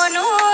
ಅವನು